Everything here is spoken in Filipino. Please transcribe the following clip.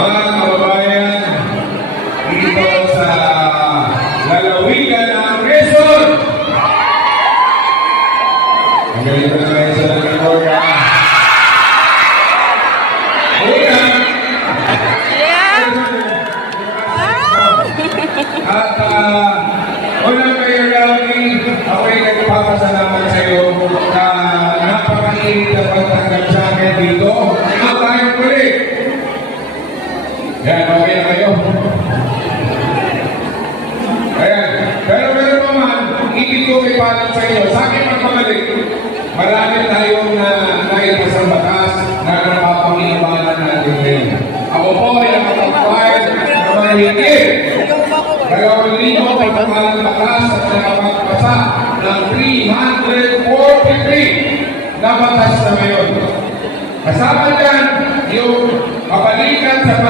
Mga kababayan, dito sa lalawigan ng Quezon. Ang galing na ngayon sa Lagimor, ha? Una. At unang kayo lagi, ako'y nagpapasalamat sa iyo na napakainit na pagtanggap sa akin dito. Ano tayo muli? Yan, okay na kayo. Ayan. Pero meron naman, ibig ko may palang sa inyo. Sa akin magpamalik, marami tayong naipasang batas na napapanginabangan natin ngayon. Ako po ay nakapag-file na mahigit. Kaya hindi ko may pamalang batas at nakapagpasa ng 343 na batas na ngayon. Kasama dyan yung kapalikan sa